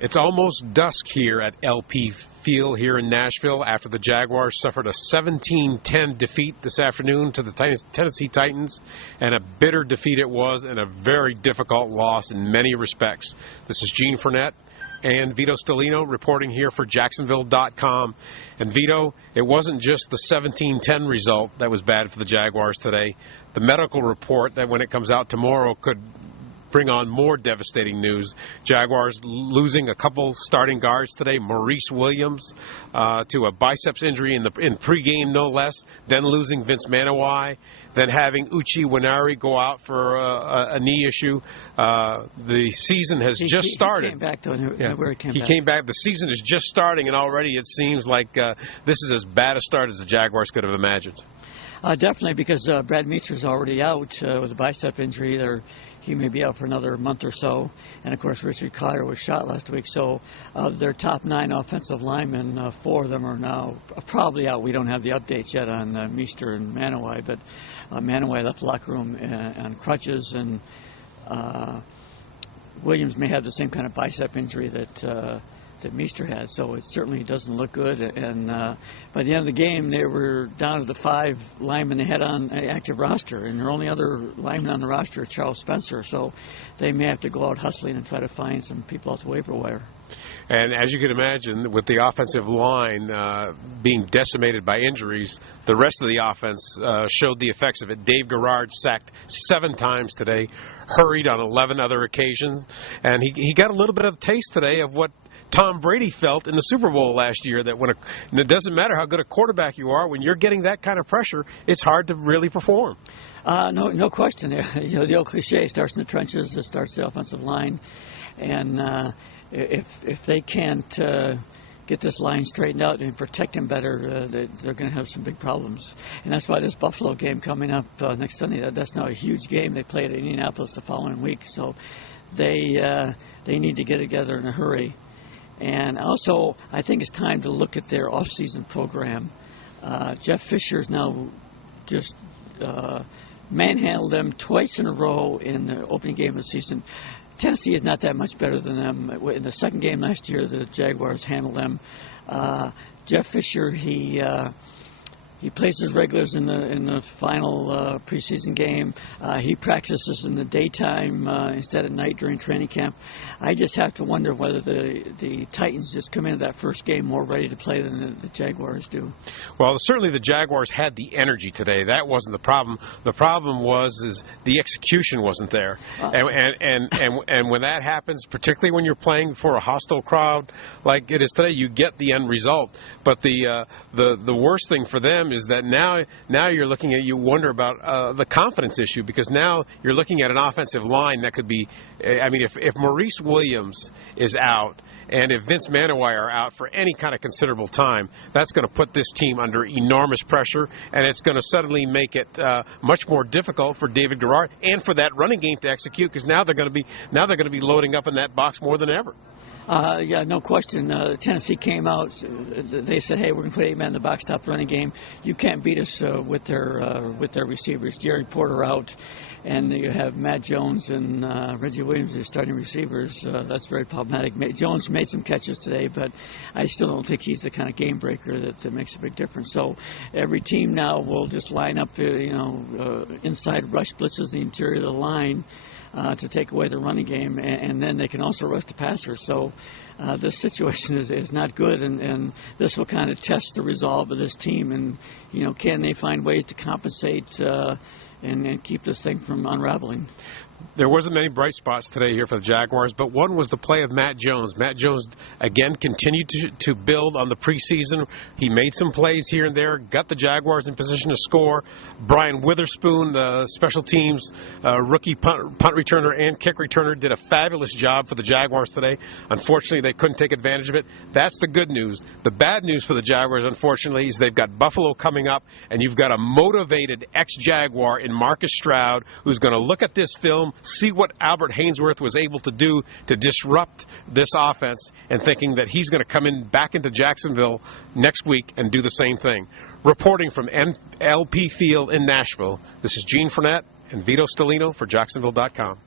It's almost dusk here at LP Field here in Nashville after the Jaguars suffered a 17-10 defeat this afternoon to the Tennessee Titans, and a bitter defeat it was, and a very difficult loss in many respects. This is Gene Frenette and Vito Stellino reporting here for Jacksonville.com. And Vito, it wasn't just the 17-10 result that was bad for the Jaguars today. The medical report that when it comes out tomorrow could bring on more devastating news. Jaguars losing a couple starting guards today. Maurice Williams to a biceps injury in pregame, no less. Then losing Vince Manawai. Then having Uche Nwaneri go out for a knee issue. The season has just started. He came back, though. He came back. The season is just starting, and already it seems like this is as bad a start as the Jaguars could have imagined. Definitely, because Brad Meecher's already out with a bicep injury. He may be out for another month or so. And, of course, Richard Collier was shot last week. So of their top 9 offensive linemen, 4 of them are now probably out. We don't have the updates yet on Meester and Manawai, but Manawai left the locker room on crutches, and Williams may have the same kind of bicep injury that Meester had, so it certainly doesn't look good. And by the end of the game, they were down to the 5 linemen they had on an active roster, and their only other lineman on the roster is Charles Spencer, so they may have to go out hustling and try to find some people off the waiver wire. And as you can imagine, with the offensive line being decimated by injuries, the rest of the offense showed the effects of it. Dave Garrard sacked 7 times today, hurried on 11 other occasions, and he got a little bit of a taste today of what Tom Brady felt in the Super Bowl last year, that and it doesn't matter how good a quarterback you are, when you're getting that kind of pressure, it's hard to really perform. No question. The old cliche, starts in the trenches, it starts the offensive line, and if they can't get this line straightened out and protect him better, they're going to have some big problems. And that's why this Buffalo game coming up next Sunday, that's not a huge game. They play at Indianapolis the following week, so they need to get together in a hurry. And also, I think it's time to look at their off-season program. Jeff Fisher's now just manhandled them twice in a row in the opening game of the season. Tennessee is not that much better than them. In the second game last year, the Jaguars handled them. Jeff Fisher, he plays his regulars in the final preseason game. He practices in the daytime instead of night during training camp. I just have to wonder whether the Titans just come into that first game more ready to play than the Jaguars do. Well, certainly the Jaguars had the energy today. That wasn't the problem. The problem was the execution wasn't there. And when that happens, particularly when you're playing for a hostile crowd like it is today, you get the end result. But the worst thing for them is that now you're looking at, you wonder about the confidence issue, because now you're looking at an offensive line that could be, I mean, if Maurice Williams is out and if Vince Manawai are out for any kind of considerable time, that's going to put this team under enormous pressure, and it's going to suddenly make it much more difficult for David Garrard and for that running game to execute, because now they're going to be loading up in that box more than ever. Yeah, no question. Tennessee came out. They said, "Hey, we're going to put 8 men in the box, stop the running game. You can't beat us with their receivers." Jerry Porter out, and you have Matt Jones and Reggie Williams as starting receivers. That's very problematic. Jones made some catches today, but I still don't think he's the kind of game breaker that makes a big difference. So every team now will just line up, inside rush blitzes the interior of the line to take away the running game, and then they can also rush the passer. So this situation is not good, and this will kind of test the resolve of this team. And can they find ways to compensate and keep this thing from unraveling? There wasn't many bright spots today here for the Jaguars, but one was the play of Matt Jones. Matt Jones, again, continued to build on the preseason. He made some plays here and there, got the Jaguars in position to score. Brian Witherspoon, the special teams rookie punt returner and kick returner, did a fabulous job for the Jaguars today. Unfortunately, they couldn't take advantage of it. That's the good news. The bad news for the Jaguars, unfortunately, is they've got Buffalo coming up, and you've got a motivated ex-Jaguar in Marcus Stroud who's going to look at this film, see what Albert Hainsworth was able to do to disrupt this offense, and thinking that he's going to come back into Jacksonville next week and do the same thing. Reporting from LP Field in Nashville, this is Gene Frenette and Vito Stellino for Jacksonville.com.